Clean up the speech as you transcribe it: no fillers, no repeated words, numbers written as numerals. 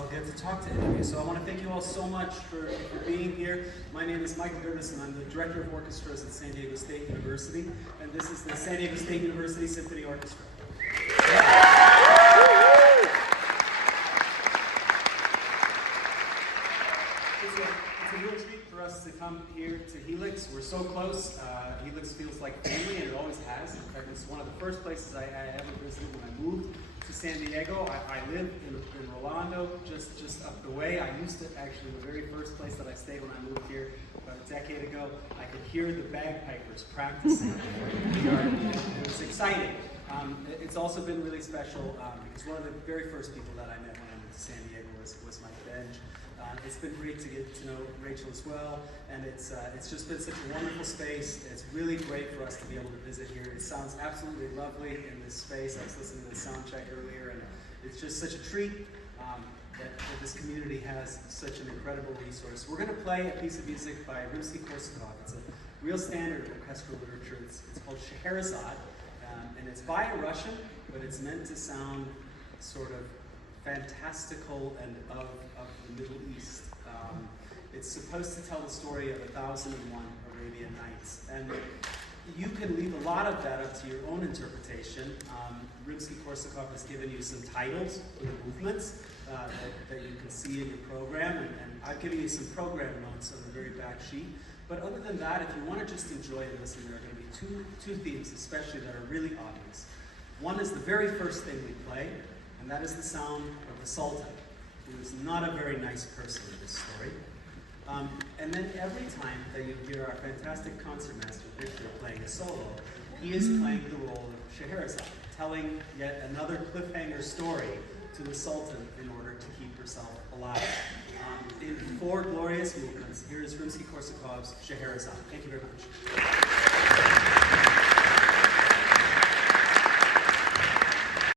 I'll get to talk to any of you. So I want to thank you all so much for being here. My name is Michael Gerdes, and I'm the Director of Orchestras at San Diego State University. And this is the San Diego State University Symphony Orchestra. It's a real treat for us to come here to Helix. We're so close. Helix feels like family, and it always has. In fact, it's one of the first places I ever visited when I moved to San Diego. I live in Rolando, just up the way. I used to actually, the very first place that I stayed when I moved here about a decade ago, I could hear the bagpipers practicing. It was exciting. It's also been really special because one of the very first people that I met when I moved to San Diego was Mike Benj. It's been great to get to know Rachel as well, and it's just been such a wonderful space. It's really great for us to be able to visit here. It sounds absolutely lovely in this space. I was listening to the sound check earlier, and it's just such a treat that this community has such an incredible resource. We're going to play a piece of music by Rimsky-Korsakov. It's a real standard of orchestral literature. It's called Scheherazade, and it's by a Russian, but it's meant to sound sort of fantastical and of the Middle East. It's supposed to tell the story of 1001 Arabian Nights, and you can leave a lot of that up to your own interpretation. Rimsky-Korsakov has given you some titles for the movements that you can see in your program, and I've given you some program notes on the very back sheet. But other than that, if you want to just enjoy and listen, there are going to be two themes especially that are really obvious. One is the very first thing we play, and that is the sound of the Sultan, who is not a very nice person in this story. And then every time that you hear our fantastic concertmaster, Victor, playing a solo, he is playing the role of Scheherazade, telling yet another cliffhanger story to the Sultan in order to keep herself alive. In 4 glorious movements, here is Rimsky-Korsakov's Scheherazade. Thank you very much.